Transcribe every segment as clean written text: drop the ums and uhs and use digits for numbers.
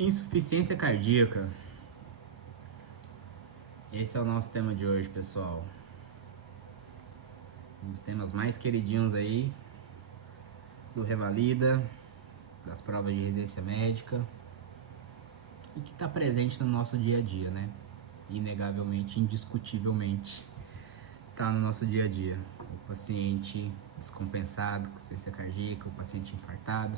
Insuficiência cardíaca. Esse é o nosso tema de hoje, pessoal. Um dos temas mais queridinhos aí do Revalida, das provas de residência médica e que está presente no nosso dia a dia, né? Inegavelmente, indiscutivelmente, está no nosso dia a dia. O paciente descompensado com insuficiência cardíaca, o paciente infartado.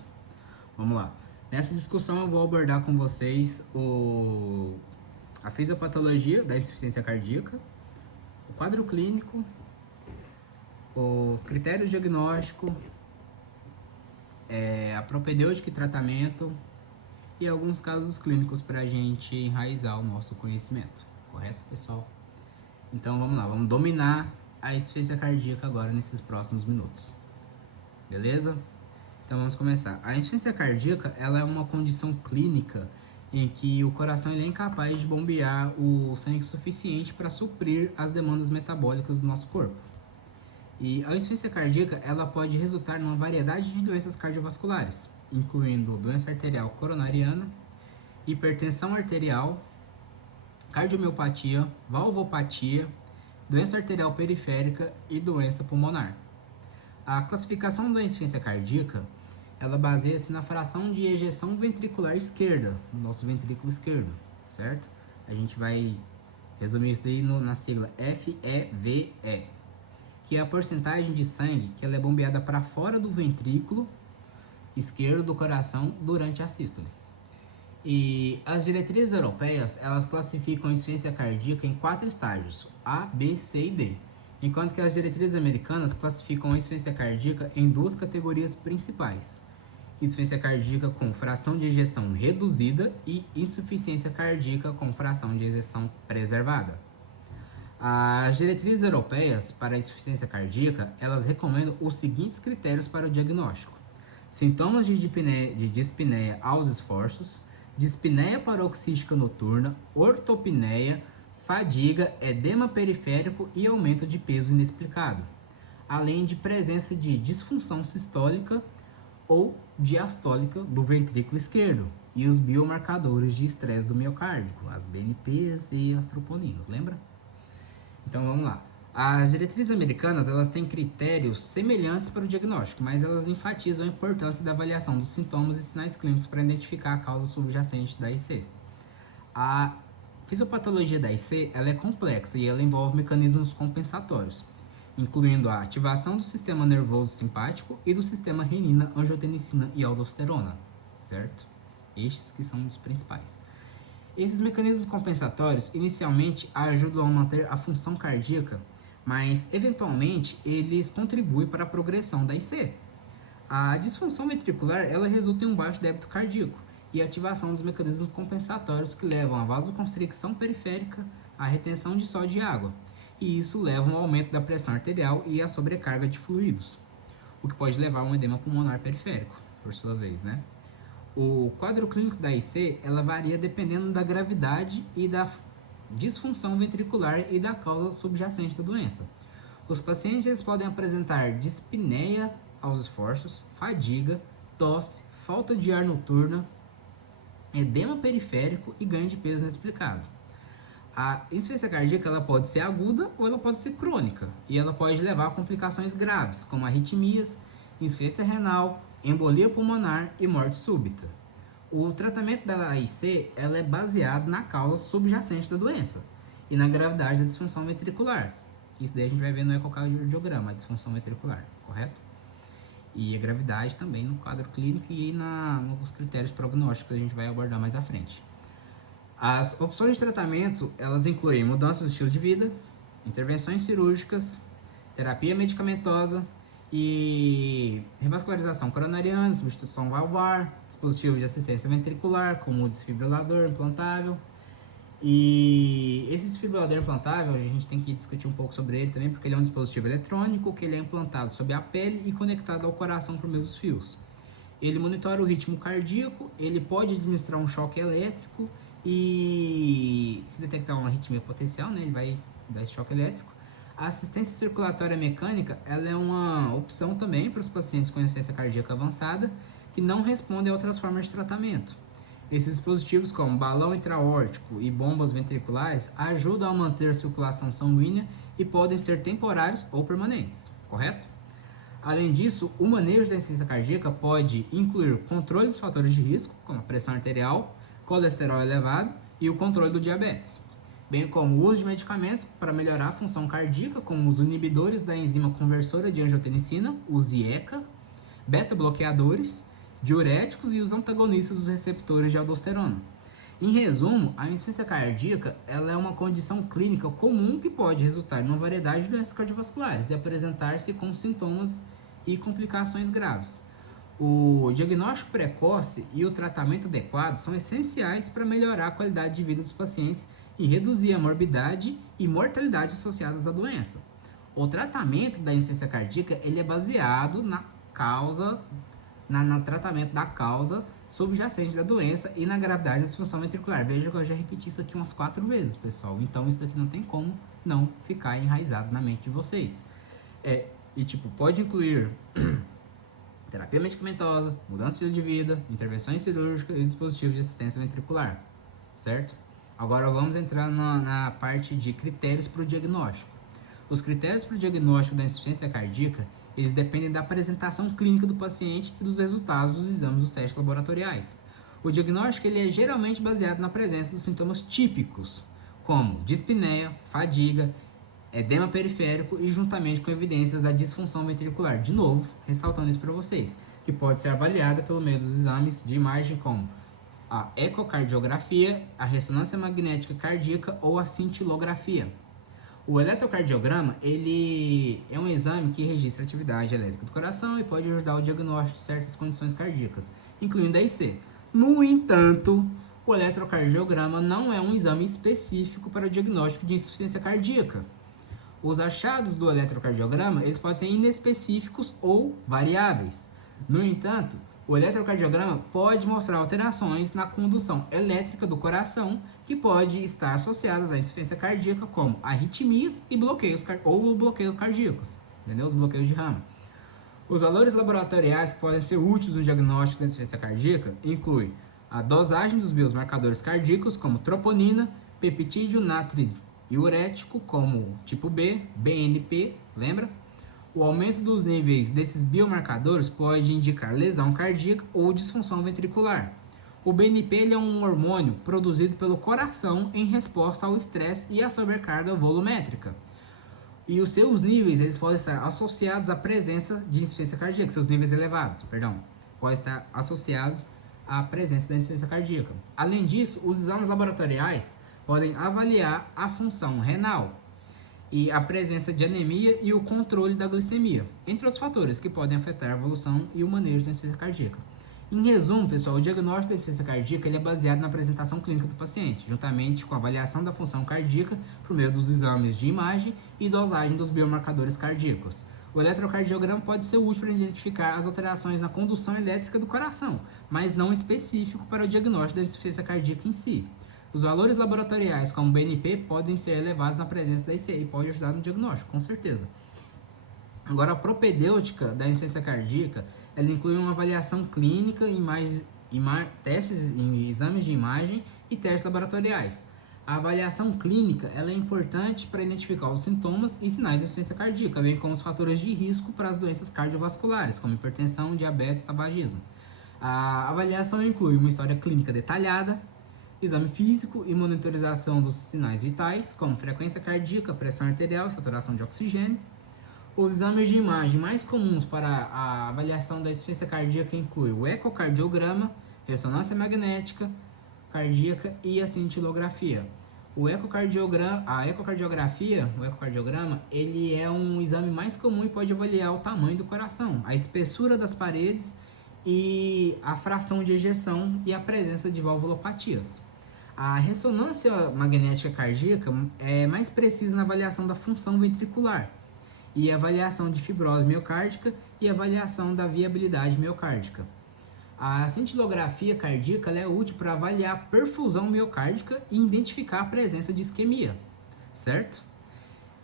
Vamos lá. Nessa discussão eu vou abordar com vocês a fisiopatologia da insuficiência cardíaca, o quadro clínico, os critérios diagnósticos, a propedêutica e tratamento e alguns casos clínicos para a gente enraizar o nosso conhecimento. Correto, pessoal? Então vamos lá, vamos dominar a insuficiência cardíaca agora nesses próximos minutos. Beleza? Então vamos começar. A insuficiência cardíaca, ela é uma condição clínica em que o coração ele é incapaz de bombear o sangue suficiente para suprir as demandas metabólicas do nosso corpo. E a insuficiência cardíaca, ela pode resultar numa variedade de doenças cardiovasculares, incluindo doença arterial coronariana, hipertensão arterial, cardiomiopatia, valvopatia, doença arterial periférica e doença pulmonar. A classificação da insuficiência cardíaca, ela baseia-se na fração de ejeção ventricular esquerda, no nosso ventrículo esquerdo, certo? A gente vai resumir isso daí na sigla FEVE, que é a porcentagem de sangue que ela é bombeada para fora do ventrículo esquerdo do coração durante a sístole. E as diretrizes europeias, elas classificam a insuficiência cardíaca em 4 estágios, A, B, C e D, enquanto que as diretrizes americanas classificam a insuficiência cardíaca em 2 categorias principais: insuficiência cardíaca com fração de ejeção reduzida e insuficiência cardíaca com fração de ejeção preservada. As diretrizes europeias para a insuficiência cardíaca, elas recomendam os seguintes critérios para o diagnóstico: sintomas de dispneia aos esforços, dispneia paroxística noturna, ortopneia, fadiga, edema periférico e aumento de peso inexplicado, além de presença de disfunção sistólica ou diastólica do ventrículo esquerdo e os biomarcadores de estresse do miocárdio, as BNPs e as troponinas, lembra? Então vamos lá. As diretrizes americanas, elas têm critérios semelhantes para o diagnóstico, mas elas enfatizam a importância da avaliação dos sintomas e sinais clínicos para identificar a causa subjacente da IC. A fisiopatologia da IC, ela é complexa e ela envolve mecanismos compensatórios, incluindo a ativação do sistema nervoso simpático e do sistema renina, angiotensina e aldosterona, certo? Estes que são os principais. Esses mecanismos compensatórios, inicialmente, ajudam a manter a função cardíaca, mas, eventualmente, eles contribuem para a progressão da IC. A disfunção ventricular, ela resulta em um baixo débito cardíaco e ativação dos mecanismos compensatórios que levam à vasoconstricção periférica, à retenção de sódio e água, e isso leva ao aumento da pressão arterial e à sobrecarga de fluidos, o que pode levar a um edema pulmonar periférico, por sua vez, né? O quadro clínico da IC, ela varia dependendo da gravidade e da disfunção ventricular e da causa subjacente da doença. Os pacientes eles podem apresentar dispneia aos esforços, fadiga, tosse, falta de ar noturna, edema periférico e ganho de peso inexplicado. A insuficiência cardíaca ela pode ser aguda ou ela pode ser crônica e ela pode levar a complicações graves, como arritmias, insuficiência renal, embolia pulmonar e morte súbita. O tratamento da AIC ela é baseado na causa subjacente da doença e na gravidade da disfunção ventricular. Isso daí a gente vai ver no ecocardiograma, a disfunção ventricular, correto? E a gravidade também no quadro clínico e nos critérios prognósticos que a gente vai abordar mais à frente. As opções de tratamento, elas incluem mudança do estilo de vida, intervenções cirúrgicas, terapia medicamentosa e revascularização coronariana, substituição valvar, dispositivo de assistência ventricular, como o desfibrilador implantável. E esse desfibrilador implantável, a gente tem que discutir um pouco sobre ele também, porque ele é um dispositivo eletrônico que ele é implantado sob a pele e conectado ao coração por meio dos fios. Ele monitora o ritmo cardíaco, ele pode administrar um choque elétrico e se detectar uma arritmia potencial, né, ele vai dar esse choque elétrico. A assistência circulatória mecânica, ela é uma opção também para os pacientes com insuficiência cardíaca avançada que não respondem a outras formas de tratamento. Esses dispositivos, como balão intra-aórtico e bombas ventriculares, ajudam a manter a circulação sanguínea e podem ser temporários ou permanentes, correto? Além disso, o manejo da insuficiência cardíaca pode incluir controle dos fatores de risco, como a pressão arterial, colesterol elevado e o controle do diabetes, bem como o uso de medicamentos para melhorar a função cardíaca, como os inibidores da enzima conversora de angiotensina, os IECA, beta-bloqueadores, diuréticos e os antagonistas dos receptores de aldosterona. Em resumo, a insuficiência cardíaca ela é uma condição clínica comum que pode resultar em uma variedade de doenças cardiovasculares e apresentar-se com sintomas e complicações graves. O diagnóstico precoce e o tratamento adequado são essenciais para melhorar a qualidade de vida dos pacientes e reduzir a morbidade e mortalidade associadas à doença. O tratamento da insuficiência cardíaca ele é baseado no tratamento da causa subjacente da doença e na gravidade da disfunção ventricular. Veja que eu já repeti isso aqui umas 4 vezes, pessoal. Então isso daqui não tem como não ficar enraizado na mente de vocês. Pode incluir terapia medicamentosa, mudança de estilo de vida, intervenções cirúrgicas e dispositivos de assistência ventricular, certo? Agora vamos entrar na parte de critérios para o diagnóstico. Os critérios para o diagnóstico da insuficiência cardíaca, eles dependem da apresentação clínica do paciente e dos resultados dos exames dos testes laboratoriais. O diagnóstico ele é geralmente baseado na presença dos sintomas típicos, como dispneia, fadiga, edema periférico e juntamente com evidências da disfunção ventricular. De novo, ressaltando isso para vocês, que pode ser avaliada pelo meio dos exames de imagem como a ecocardiografia, a ressonância magnética cardíaca ou a cintilografia. O eletrocardiograma, ele é um exame que registra a atividade elétrica do coração e pode ajudar o diagnóstico de certas condições cardíacas, incluindo a IC. No entanto, o eletrocardiograma não é um exame específico para o diagnóstico de insuficiência cardíaca. Os achados do eletrocardiograma, eles podem ser inespecíficos ou variáveis. No entanto, o eletrocardiograma pode mostrar alterações na condução elétrica do coração que pode estar associadas à insuficiência cardíaca, como arritmias e bloqueios cardíacos, entendeu? Os bloqueios de rama. Os valores laboratoriais que podem ser úteis no diagnóstico da insuficiência cardíaca incluem a dosagem dos biomarcadores cardíacos, como troponina, peptídeo natriurético, como tipo B, BNP, lembra? O aumento dos níveis desses biomarcadores pode indicar lesão cardíaca ou disfunção ventricular. O BNP ele é um hormônio produzido pelo coração em resposta ao estresse e à sobrecarga volumétrica. E os seus níveis eles podem estar associados à presença de insuficiência cardíaca, seus níveis elevados, podem estar associados à presença da insuficiência cardíaca. Além disso, os exames laboratoriais podem avaliar a função renal e a presença de anemia e o controle da glicemia, entre outros fatores que podem afetar a evolução e o manejo da insuficiência cardíaca. Em resumo, pessoal, o diagnóstico da insuficiência cardíaca ele é baseado na apresentação clínica do paciente, juntamente com a avaliação da função cardíaca por meio dos exames de imagem e dosagem dos biomarcadores cardíacos. O eletrocardiograma pode ser útil para identificar as alterações na condução elétrica do coração, mas não específico para o diagnóstico da insuficiência cardíaca em si. Os valores laboratoriais, como o BNP, podem ser elevados na presença da IC e pode ajudar no diagnóstico, com certeza. Agora, a propedêutica da insuficiência cardíaca, ela inclui uma avaliação clínica, testes em exames de imagem e testes laboratoriais. A avaliação clínica ela é importante para identificar os sintomas e sinais de insuficiência cardíaca, bem como os fatores de risco para as doenças cardiovasculares, como hipertensão, diabetes e tabagismo. A avaliação inclui uma história clínica detalhada, exame físico e monitorização dos sinais vitais, como frequência cardíaca, pressão arterial e saturação de oxigênio. Os exames de imagem mais comuns para a avaliação da insuficiência cardíaca incluem o ecocardiograma, ressonância magnética cardíaca e a cintilografia. O ecocardiograma, ele é um exame mais comum e pode avaliar o tamanho do coração, a espessura das paredes e a fração de ejeção e a presença de valvulopatias. A ressonância magnética cardíaca é mais precisa na avaliação da função ventricular e avaliação de fibrose miocárdica e avaliação da viabilidade miocárdica. A cintilografia cardíaca é útil para avaliar a perfusão miocárdica e identificar a presença de isquemia, certo?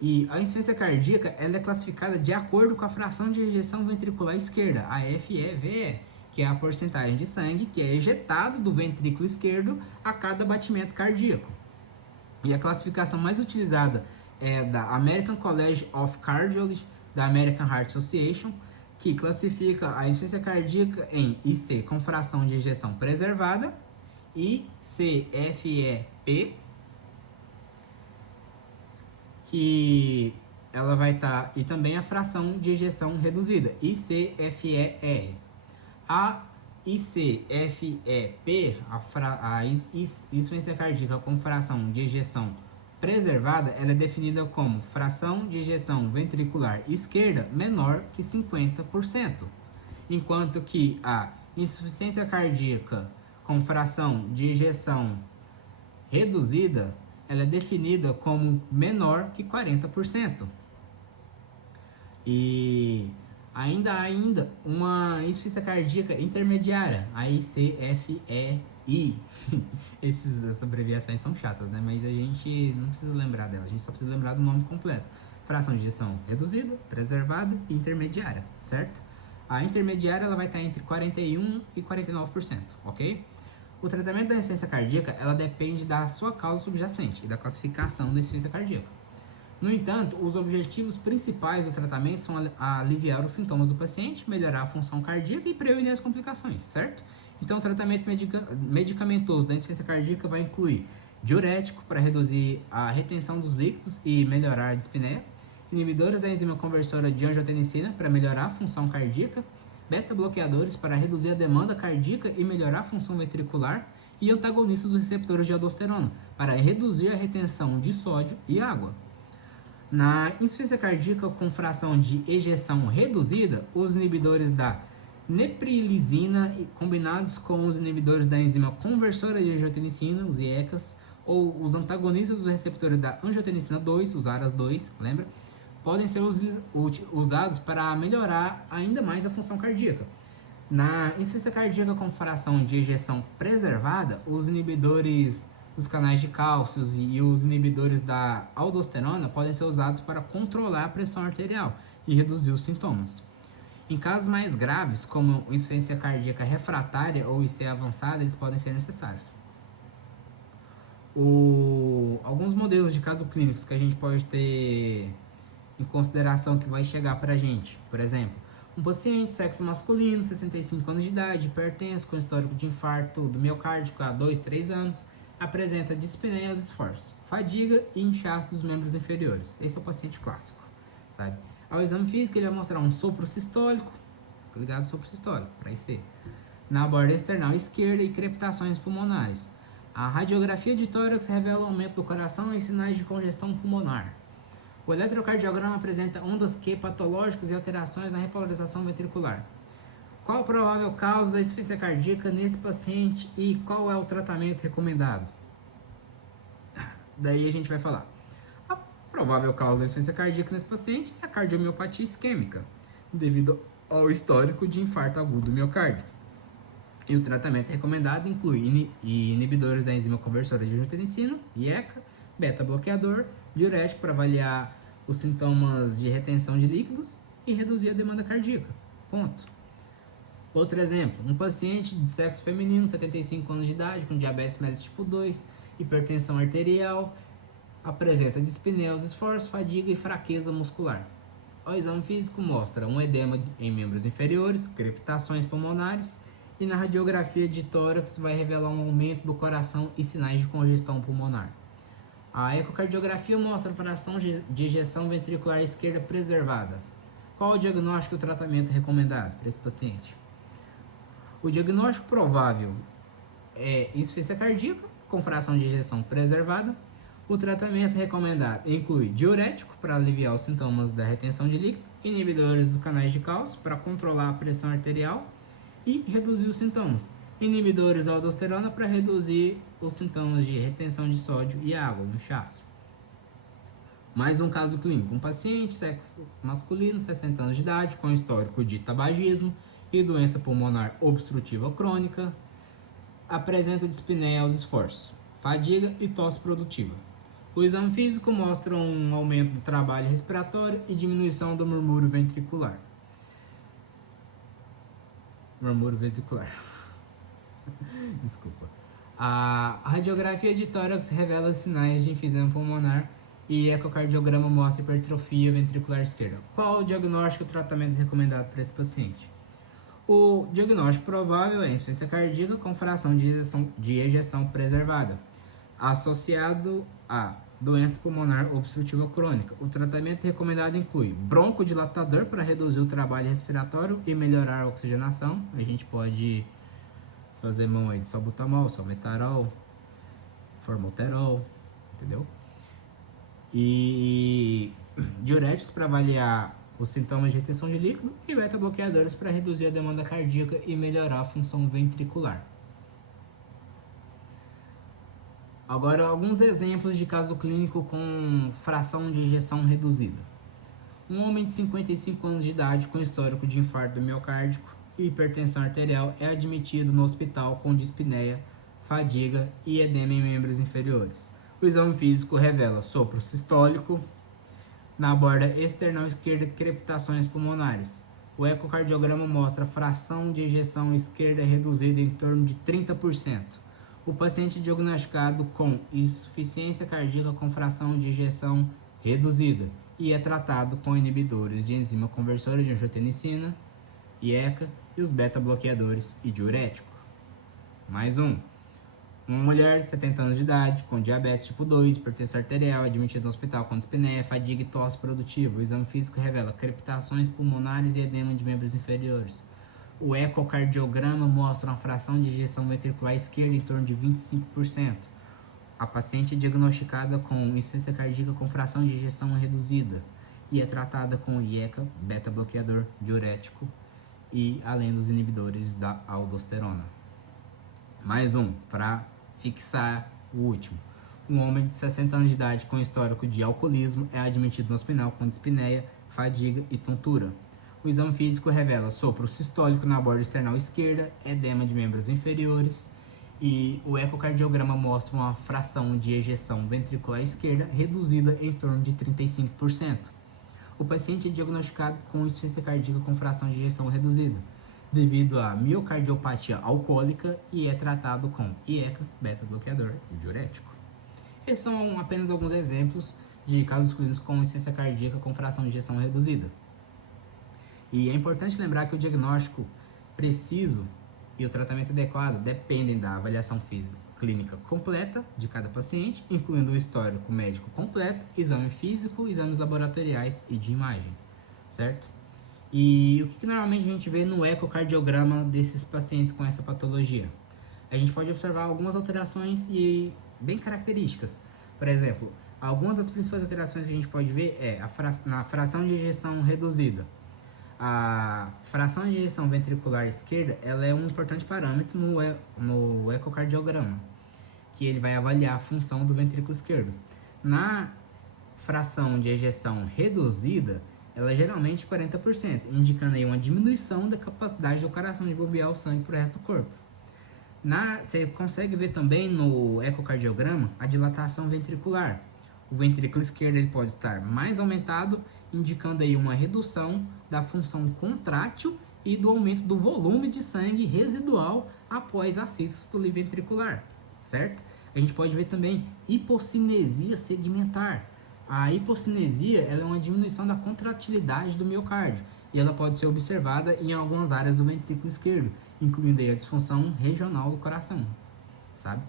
E a insuficiência cardíaca ela é classificada de acordo com a fração de ejeção ventricular esquerda, a FEVE, que é a porcentagem de sangue que é ejetado do ventrículo esquerdo a cada batimento cardíaco. E a classificação mais utilizada é da American College of Cardiology, da American Heart Association, que classifica a insuficiência cardíaca em IC com fração de ejeção preservada, ICFEP, que ela vai estar, e também a fração de ejeção reduzida, ICFER. A ICFEP, a insuficiência cardíaca com fração de ejeção preservada, ela é definida como fração de ejeção ventricular esquerda menor que 50%, enquanto que a insuficiência cardíaca com fração de ejeção reduzida, ela é definida como menor que 40%. E ainda uma insuficiência cardíaca intermediária, a ICFEI. Essas abreviações são chatas, né? Mas a gente não precisa lembrar dela, a gente só precisa lembrar do nome completo. Fração de ejeção reduzida, preservada e intermediária, certo? A intermediária ela vai estar entre 41% e 49%, ok? O tratamento da insuficiência cardíaca, ela depende da sua causa subjacente e da classificação da insuficiência cardíaca. No entanto, os objetivos principais do tratamento são aliviar os sintomas do paciente, melhorar a função cardíaca e prevenir as complicações, certo? Então, o tratamento medicamentoso da insuficiência cardíaca vai incluir diurético para reduzir a retenção dos líquidos e melhorar a dispneia, inibidores da enzima conversora de angiotensina para melhorar a função cardíaca, beta-bloqueadores para reduzir a demanda cardíaca e melhorar a função ventricular e antagonistas dos receptores de aldosterona para reduzir a retenção de sódio e água. Na insuficiência cardíaca com fração de ejeção reduzida, os inibidores da neprilisina combinados com os inibidores da enzima conversora de angiotensina, os IECAs, ou os antagonistas dos receptores da angiotensina 2, os ARAS2, lembra? Podem ser usados para melhorar ainda mais a função cardíaca. Na insuficiência cardíaca com fração de ejeção preservada, os inibidores dos canais de cálcio e os inibidores da aldosterona podem ser usados para controlar a pressão arterial e reduzir os sintomas. Em casos mais graves, como insuficiência cardíaca refratária ou IC avançada, eles podem ser necessários. Alguns modelos de casos clínicos que a gente pode ter em consideração que vai chegar para a gente, por exemplo, um paciente sexo masculino, 65 anos de idade, hipertenso, com histórico de infarto do miocárdio há 2, 3 anos, apresenta dispneia aos esforços, fadiga e inchaço dos membros inferiores. Esse é o paciente clássico, sabe? Ao exame físico, ele vai mostrar um sopro sistólico, ligado ao sopro sistólico, para IC, na borda external esquerda e crepitações pulmonares. A radiografia de tórax revela aumento do coração e sinais de congestão pulmonar. O eletrocardiograma apresenta ondas Q patológicas e alterações na repolarização ventricular. Qual a provável causa da insuficiência cardíaca nesse paciente e qual é o tratamento recomendado? Daí a gente vai falar. A provável causa da insuficiência cardíaca nesse paciente é a cardiomiopatia isquêmica, devido ao histórico de infarto agudo do miocárdio. E o tratamento recomendado inclui inibidores da enzima conversora de angiotensina, IECA, beta-bloqueador, diurético para avaliar os sintomas de retenção de líquidos e reduzir a demanda cardíaca. Ponto. Outro exemplo, um paciente de sexo feminino, 75 anos de idade, com diabetes mellitus tipo 2, hipertensão arterial, apresenta dispneia aos esforços, fadiga e fraqueza muscular. O exame físico mostra um edema em membros inferiores, crepitações pulmonares, e na radiografia de tórax vai revelar um aumento do coração e sinais de congestão pulmonar. A ecocardiografia mostra a fração de ejeção ventricular esquerda preservada. Qual o diagnóstico e o tratamento recomendado para esse paciente? O diagnóstico provável é insuficiência cardíaca com fração de ejeção preservada. O tratamento recomendado inclui diurético para aliviar os sintomas da retenção de líquido, inibidores dos canais de cálcio para controlar a pressão arterial e reduzir os sintomas, inibidores da aldosterona para reduzir os sintomas de retenção de sódio e água, inchaço. Mais um caso clínico, um paciente, sexo masculino, 60 anos de idade, com histórico de tabagismo e doença pulmonar obstrutiva crônica, apresenta dispneia aos esforços, fadiga e tosse produtiva. O exame físico mostra um aumento do trabalho respiratório e diminuição do murmúrio ventricular. Murmúrio vesicular. Desculpa. A radiografia de tórax revela sinais de enfisema pulmonar e ecocardiograma mostra hipertrofia ventricular esquerda. Qual o diagnóstico e o tratamento recomendado para esse paciente? O diagnóstico provável é insuficiência cardíaca com fração de ejeção preservada, associado a doença pulmonar obstrutiva crônica. O tratamento recomendado inclui broncodilatador para reduzir o trabalho respiratório e melhorar a oxigenação. A gente pode fazer mão aí de salbutamol, salmeterol, formoterol, entendeu? E diuréticos para avaliar os sintomas de retenção de líquido e beta-bloqueadores para reduzir a demanda cardíaca e melhorar a função ventricular. Agora, alguns exemplos de caso clínico com fração de ejeção reduzida. Um homem de 55 anos de idade com histórico de infarto miocárdico e hipertensão arterial é admitido no hospital com dispneia, fadiga e edema em membros inferiores. O exame físico revela sopro sistólico na borda external esquerda e crepitações pulmonares. O ecocardiograma mostra fração de ejeção esquerda reduzida em torno de 30%. O paciente diagnosticado com insuficiência cardíaca com fração de ejeção reduzida e é tratado com inibidores de enzima conversora de angiotensina, IECA e os beta-bloqueadores e diurético. Mais um. Uma mulher de 70 anos de idade, com diabetes tipo 2, hipertensão arterial, admitida no hospital com dispneia, fadiga e tosse produtiva. O exame físico revela crepitações pulmonares e edema de membros inferiores. O ecocardiograma mostra uma fração de ejeção ventricular esquerda em torno de 25%. A paciente é diagnosticada com insuficiência cardíaca com fração de ejeção reduzida e é tratada com IECA, beta-bloqueador, diurético e além dos inibidores da aldosterona. Mais um, para fixar o último. Um homem de 60 anos de idade com histórico de alcoolismo é admitido no hospital com dispneia, fadiga e tontura. O exame físico revela sopro sistólico na borda external esquerda, edema de membros inferiores e o ecocardiograma mostra uma fração de ejeção ventricular esquerda reduzida em torno de 35%. O paciente é diagnosticado com insuficiência cardíaca com fração de ejeção reduzida, devido a miocardiopatia alcoólica e é tratado com IECA, beta-bloqueador e diurético. Esses são apenas alguns exemplos de casos clínicos com insuficiência cardíaca com fração de ejeção reduzida. E é importante lembrar que o diagnóstico preciso e o tratamento adequado dependem da avaliação física clínica completa de cada paciente, incluindo o histórico médico completo, exame físico, exames laboratoriais e de imagem, certo? E o que normalmente a gente vê no ecocardiograma desses pacientes com essa patologia? A gente pode observar algumas alterações e bem características. Por exemplo, algumas das principais alterações que a gente pode ver é na fração de ejeção reduzida. A fração de ejeção ventricular esquerda ela é um importante parâmetro no ecocardiograma, que ele vai avaliar a função do ventrículo esquerdo. Na fração de ejeção reduzida, ela é geralmente 40%, indicando aí uma diminuição da capacidade do coração de bombear o sangue para o resto do corpo. Você consegue ver também no ecocardiograma a dilatação ventricular. O ventrículo esquerdo ele pode estar mais aumentado, indicando aí uma redução da função contrátil e do aumento do volume de sangue residual após a sístole ventricular, certo? A gente pode ver também hipocinesia segmentar. A hipocinesia ela é uma diminuição da contratilidade do miocárdio e ela pode ser observada em algumas áreas do ventrículo esquerdo, incluindo aí a disfunção regional do coração, sabe?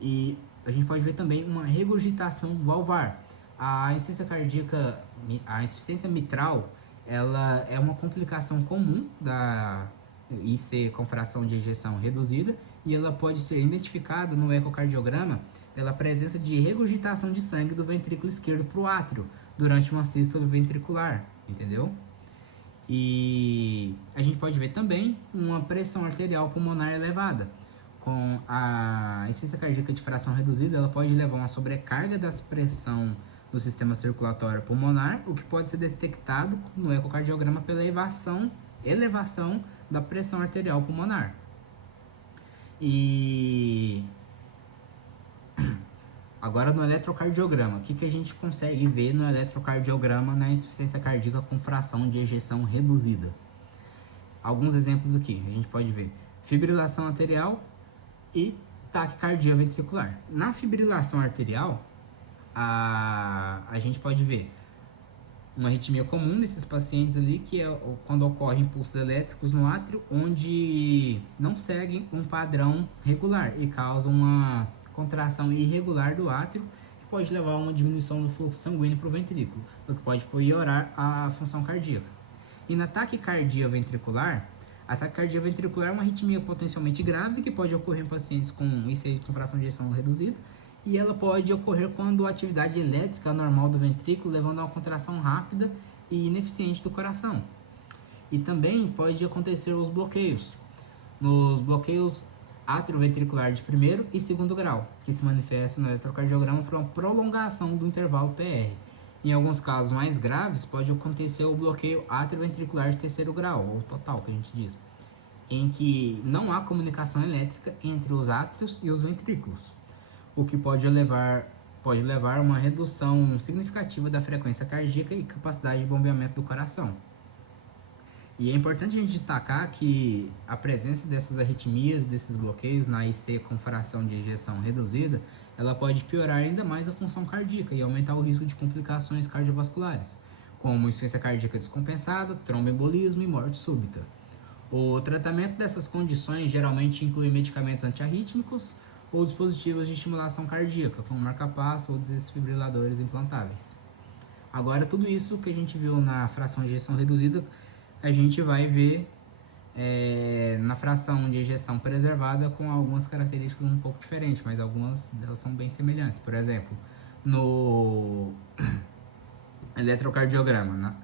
E a gente pode ver também uma regurgitação valvar. A insuficiência cardíaca, a insuficiência mitral, ela é uma complicação comum da IC com fração de ejeção reduzida e ela pode ser identificada no ecocardiograma pela presença de regurgitação de sangue do ventrículo esquerdo para o átrio durante uma sístole ventricular, entendeu? E a gente pode ver também uma pressão arterial pulmonar elevada. Com a insuficiência cardíaca de fração reduzida, ela pode levar a uma sobrecarga da pressão do sistema circulatório pulmonar, o que pode ser detectado no ecocardiograma pela elevação da pressão arterial pulmonar. E agora no eletrocardiograma, o que a gente consegue ver no eletrocardiograma na insuficiência cardíaca com fração de ejeção reduzida? Alguns exemplos aqui, a gente pode ver fibrilação arterial e taquicardia ventricular. Na fibrilação arterial, a gente pode ver uma arritmia comum nesses pacientes ali, que é quando ocorrem impulsos elétricos no átrio, onde não seguem um padrão regular e causam uma contração irregular do átrio, que pode levar a uma diminuição do fluxo sanguíneo para o ventrículo, o que pode piorar a função cardíaca. E na taquicardia ventricular, a taquicardia ventricular é uma arritmia potencialmente grave que pode ocorrer em pacientes com IC com fração de ejeção reduzida, e ela pode ocorrer quando a atividade elétrica normal do ventrículo levando a uma contração rápida e ineficiente do coração. E também pode acontecer os bloqueios, nos bloqueios atrioventricular de primeiro e segundo grau, que se manifesta no eletrocardiograma por uma prolongação do intervalo PR. Em alguns casos mais graves, pode acontecer o bloqueio atrioventricular de terceiro grau, ou total, que a gente diz, em que não há comunicação elétrica entre os átrios e os ventrículos, o que pode levar a uma redução significativa da frequência cardíaca e capacidade de bombeamento do coração. E é importante a gente destacar que a presença dessas arritmias, desses bloqueios na IC com fração de ejeção reduzida, ela pode piorar ainda mais a função cardíaca e aumentar o risco de complicações cardiovasculares, como insuficiência cardíaca descompensada, tromboembolismo e morte súbita. O tratamento dessas condições geralmente inclui medicamentos antiarrítmicos ou dispositivos de estimulação cardíaca, como marca-passo ou desfibriladores implantáveis. Agora, tudo isso que a gente viu na fração de ejeção reduzida, a gente vai ver na fração de ejeção preservada com algumas características um pouco diferentes, mas algumas delas são bem semelhantes. Por exemplo, no eletrocardiograma,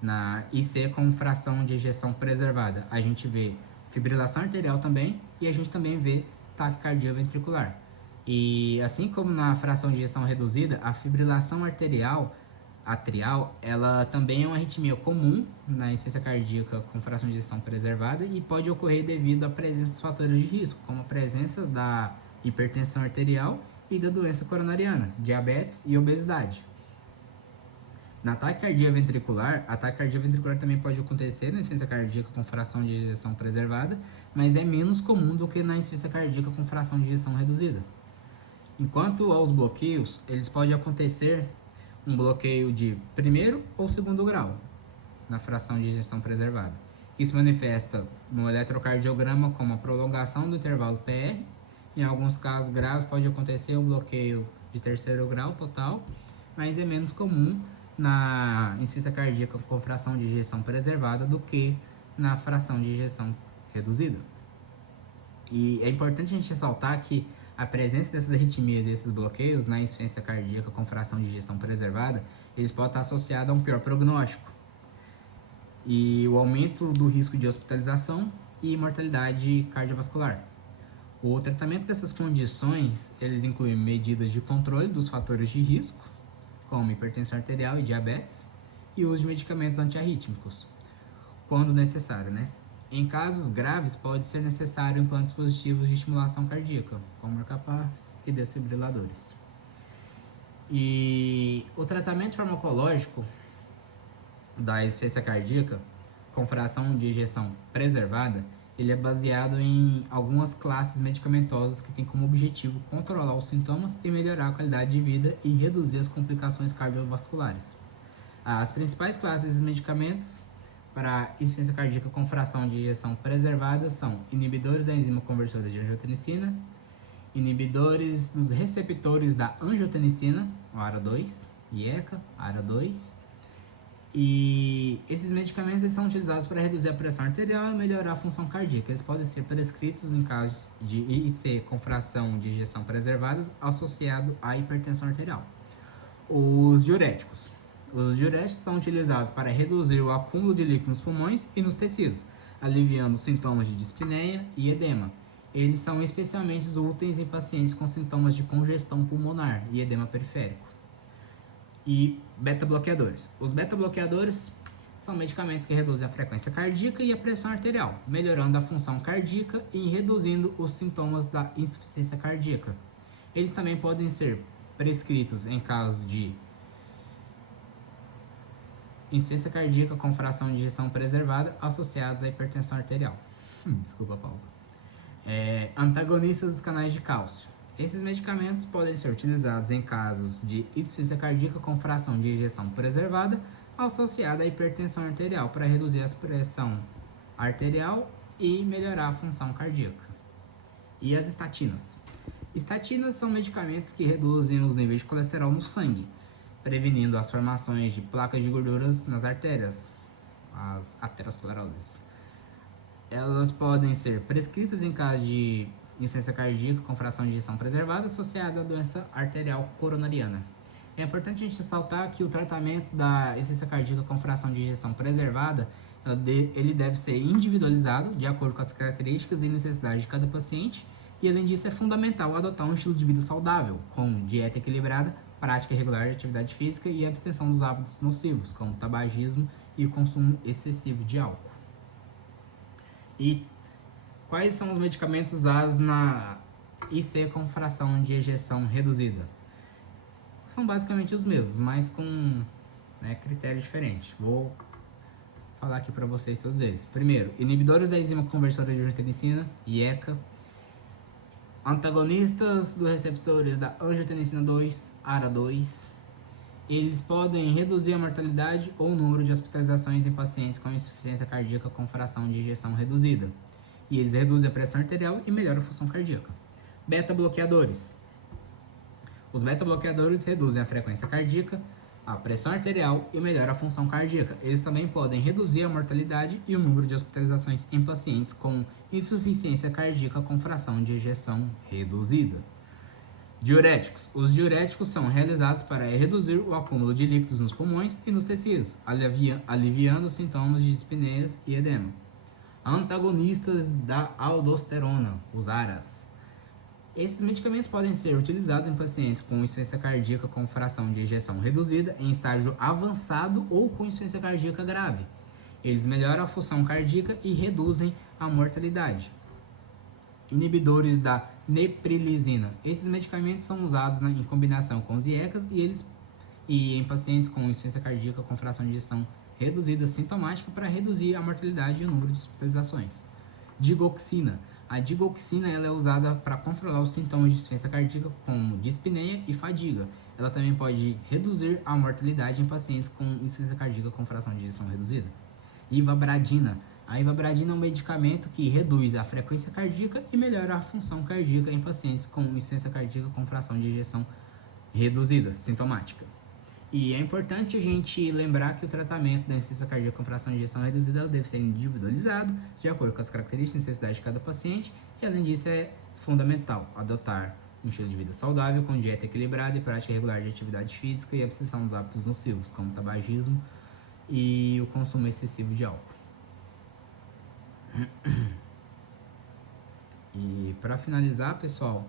na IC com fração de ejeção preservada, a gente vê fibrilação arterial também, e a gente também vê taquicardia ventricular. E assim como na fração de ejeção reduzida, a fibrilação atrial, ela também é uma arritmia comum na insuficiência cardíaca com fração de ejeção preservada e pode ocorrer devido à presença dos fatores de risco, como a presença da hipertensão arterial e da doença coronariana, diabetes e obesidade. Na taquicardia ventricular, a taquicardia ventricular também pode acontecer na insuficiência cardíaca com fração de ejeção preservada, mas é menos comum do que na insuficiência cardíaca com fração de ejeção reduzida. Enquanto aos bloqueios, eles podem acontecer um bloqueio de primeiro ou segundo grau na fração de ejeção preservada, que se manifesta no eletrocardiograma como a prolongação do intervalo PR. Em alguns casos graves pode acontecer um bloqueio de terceiro grau total, mas é menos comum na insuficiência cardíaca com fração de ejeção preservada do que na fração de ejeção reduzida. E é importante a gente ressaltar que a presença dessas arritmias e esses bloqueios na insuficiência cardíaca com fração de ejeção preservada, eles podem estar associados a um pior prognóstico e o aumento do risco de hospitalização e mortalidade cardiovascular. O tratamento dessas condições, eles incluem medidas de controle dos fatores de risco, como hipertensão arterial e diabetes, e uso de medicamentos antiarrítmicos, quando necessário, né? Em casos graves, pode ser necessário implantar dispositivos de estimulação cardíaca, como marca-passo e desfibriladores. E o tratamento farmacológico da insuficiência cardíaca com fração de ejeção preservada, ele é baseado em algumas classes medicamentosas que têm como objetivo controlar os sintomas e melhorar a qualidade de vida e reduzir as complicações cardiovasculares. As principais classes de medicamentos para insuficiência cardíaca com fração de ejeção preservada são inibidores da enzima conversora de angiotensina, inibidores dos receptores da angiotensina, o ARA2, IECA, ARA2, e esses medicamentos eles são utilizados para reduzir a pressão arterial e melhorar a função cardíaca. Eles podem ser prescritos em casos de IC com fração de ejeção preservadas associado à hipertensão arterial. Os diuréticos. Os diuréticos são utilizados para reduzir o acúmulo de líquido nos pulmões e nos tecidos, aliviando os sintomas de dispneia e edema. Eles são especialmente úteis em pacientes com sintomas de congestão pulmonar e edema periférico. E beta-bloqueadores. Os beta-bloqueadores são medicamentos que reduzem a frequência cardíaca e a pressão arterial, melhorando a função cardíaca e reduzindo os sintomas da insuficiência cardíaca. Eles também podem ser prescritos em casos de insuficiência cardíaca com fração de ejeção preservada associados à hipertensão arterial. Desculpa a pausa. Antagonistas dos canais de cálcio. Esses medicamentos podem ser utilizados em casos de insuficiência cardíaca com fração de ejeção preservada associada à hipertensão arterial para reduzir a pressão arterial e melhorar a função cardíaca. E as estatinas? Estatinas são medicamentos que reduzem os níveis de colesterol no sangue, prevenindo as formações de placas de gorduras nas artérias, as ateroscleroses. Elas podem ser prescritas em caso de insuficiência cardíaca com fração de ejeção preservada associada à doença arterial coronariana. É importante a gente ressaltar que o tratamento da insuficiência cardíaca com fração de ejeção preservada, ele deve ser individualizado de acordo com as características e necessidades de cada paciente, e além disso é fundamental adotar um estilo de vida saudável, com dieta equilibrada, prática regular de atividade física e abstenção dos hábitos nocivos, como tabagismo e o consumo excessivo de álcool. E quais são os medicamentos usados na IC com fração de ejeção reduzida? São basicamente os mesmos, mas com critérios diferentes. Vou falar aqui para vocês todos eles. Primeiro, inibidores da enzima conversora de angiotensina, IECA. Antagonistas dos receptores da angiotensina 2, ARA2. Eles podem reduzir a mortalidade ou o número de hospitalizações em pacientes com insuficiência cardíaca com fração de ejeção reduzida. E eles reduzem a pressão arterial e melhoram a função cardíaca. Beta-bloqueadores. Os beta-bloqueadores reduzem a frequência cardíaca, a pressão arterial e melhoram a função cardíaca. Eles também podem reduzir a mortalidade e o número de hospitalizações em pacientes com insuficiência cardíaca com fração de ejeção reduzida. Diuréticos. Os diuréticos são realizados para reduzir o acúmulo de líquidos nos pulmões e nos tecidos, aliviando os sintomas de dispneias e edema. Antagonistas da aldosterona, os ARAs. Esses medicamentos podem ser utilizados em pacientes com insuficiência cardíaca com fração de ejeção reduzida em estágio avançado ou com insuficiência cardíaca grave. Eles melhoram a função cardíaca e reduzem a mortalidade. Inibidores da neprilizina. Esses medicamentos são usados em combinação com os IECAs e em pacientes com insuficiência cardíaca com fração de ejeção reduzida sintomática para reduzir a mortalidade e o número de hospitalizações. Digoxina. A digoxina ela é usada para controlar os sintomas de insuficiência cardíaca como dispneia e fadiga. Ela também pode reduzir a mortalidade em pacientes com insuficiência cardíaca com fração de ejeção reduzida. Ivabradina. A ivabradina é um medicamento que reduz a frequência cardíaca e melhora a função cardíaca em pacientes com insuficiência cardíaca com fração de ejeção reduzida, sintomática. E é importante a gente lembrar que o tratamento da insuficiência cardíaca com fração de ejeção reduzida deve ser individualizado, de acordo com as características e necessidades de cada paciente, e além disso é fundamental adotar um estilo de vida saudável, com dieta equilibrada e prática regular de atividade física e abstenção dos hábitos nocivos, como tabagismo e o consumo excessivo de álcool. E para finalizar, pessoal,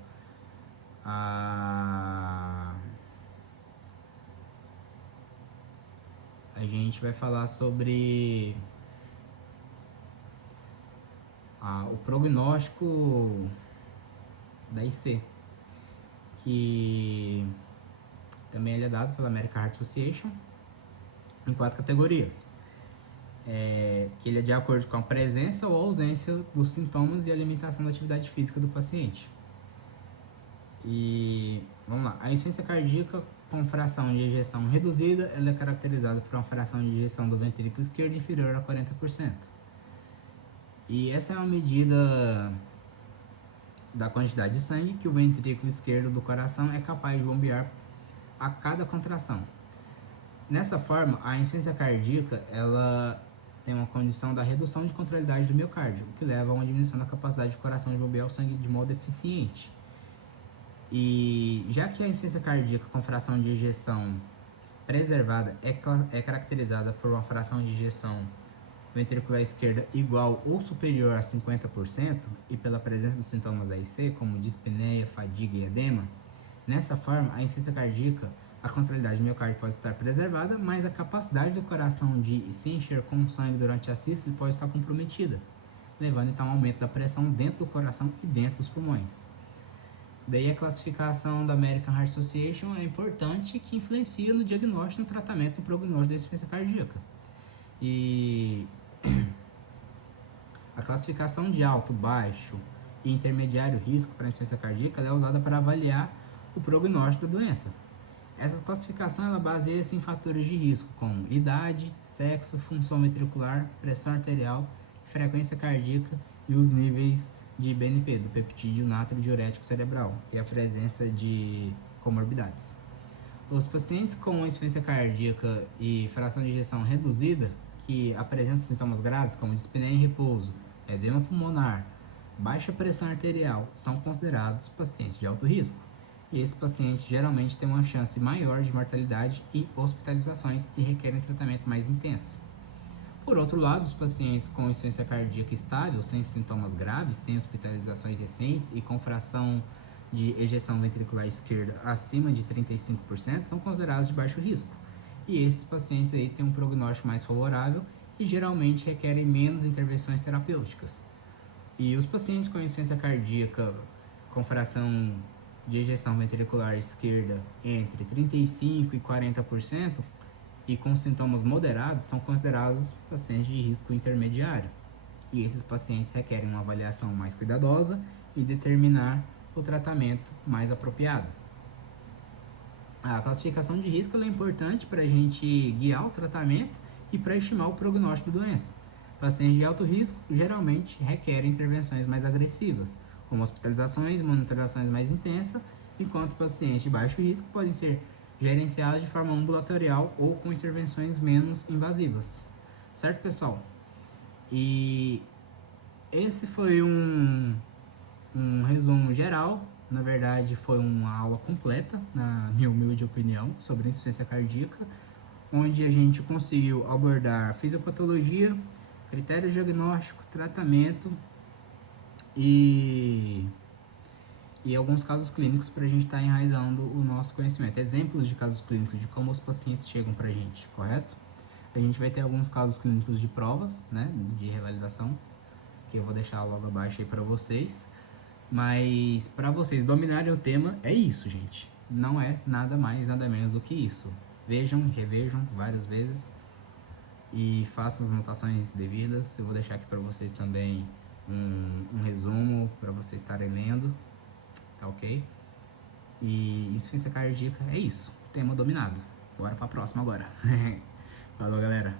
a gente vai falar sobre o prognóstico da IC, que também ele é dado pela American Heart Association em 4 categorias. Que ele é de acordo com a presença ou ausência dos sintomas e a limitação da atividade física do paciente. E vamos lá, a insuficiência cardíaca com fração de ejeção reduzida, ela é caracterizada por uma fração de ejeção do ventrículo esquerdo inferior a 40%. E essa é uma medida da quantidade de sangue que o ventrículo esquerdo do coração é capaz de bombear a cada contração. Nessa forma, a insuficiência cardíaca, ela tem uma condição da redução de contrailidade do miocárdio, o que leva a uma diminuição da capacidade do coração de bombear o sangue de modo eficiente. E já que a insuficiência cardíaca com fração de ejeção preservada é caracterizada por uma fração de ejeção ventricular esquerda igual ou superior a 50% e pela presença dos sintomas da IC, como dispneia, fadiga e edema, nessa forma, a insuficiência cardíaca, a contrailidade do miocárdio pode estar preservada, mas a capacidade do coração de se encher com sangue durante a sístole pode estar comprometida, levando então a um aumento da pressão dentro do coração e dentro dos pulmões. Daí a classificação da American Heart Association é importante, que influencia no diagnóstico, no tratamento e no prognóstico da insuficiência cardíaca. E a classificação de alto, baixo e intermediário risco para insuficiência cardíaca é usada para avaliar o prognóstico da doença. Essa classificação ela baseia-se em fatores de risco como idade, sexo, função ventricular, pressão arterial, frequência cardíaca e os níveis de BNP, do peptídeo natridiurético cerebral, e a presença de comorbidades. Os pacientes com insuficiência cardíaca e fração de ejeção reduzida, que apresentam sintomas graves como dispneia em repouso, edema pulmonar, baixa pressão arterial, são considerados pacientes de alto risco. E esses pacientes geralmente têm uma chance maior de mortalidade e hospitalizações e requerem tratamento mais intenso. Por outro lado, os pacientes com insuficiência cardíaca estável, sem sintomas graves, sem hospitalizações recentes e com fração de ejeção ventricular esquerda acima de 35%, são considerados de baixo risco. E esses pacientes aí têm um prognóstico mais favorável e geralmente requerem menos intervenções terapêuticas. E os pacientes com insuficiência cardíaca com fração de ejeção ventricular esquerda entre 35% e 40% e com sintomas moderados são considerados pacientes de risco intermediário. E esses pacientes requerem uma avaliação mais cuidadosa e determinar o tratamento mais apropriado. A classificação de risco é importante para a gente guiar o tratamento e para estimar o prognóstico da doença. Pacientes de alto risco geralmente requerem intervenções mais agressivas, como hospitalizações e monitorizações mais intensas, enquanto pacientes de baixo risco podem ser gerenciados de forma ambulatorial ou com intervenções menos invasivas. Certo, pessoal? E esse foi um resumo geral. Na verdade, foi uma aula completa, na minha humilde opinião, sobre insuficiência cardíaca, onde a gente conseguiu abordar fisiopatologia, critério diagnóstico, tratamento e alguns casos clínicos para a gente estar enraizando o nosso conhecimento. Exemplos de casos clínicos de como os pacientes chegam para a gente, correto? A gente vai ter alguns casos clínicos de provas, né, de revalidação, que eu vou deixar logo abaixo aí para vocês. Mas para vocês dominarem o tema, é isso, gente. Não é nada mais, nada menos do que isso. Vejam, revejam várias vezes e façam as anotações devidas. Eu vou deixar aqui para vocês também um resumo para vocês estarem lendo, tá ok? E insuficiência cardíaca é isso, tema dominado. Bora para a próxima agora. Falou, galera.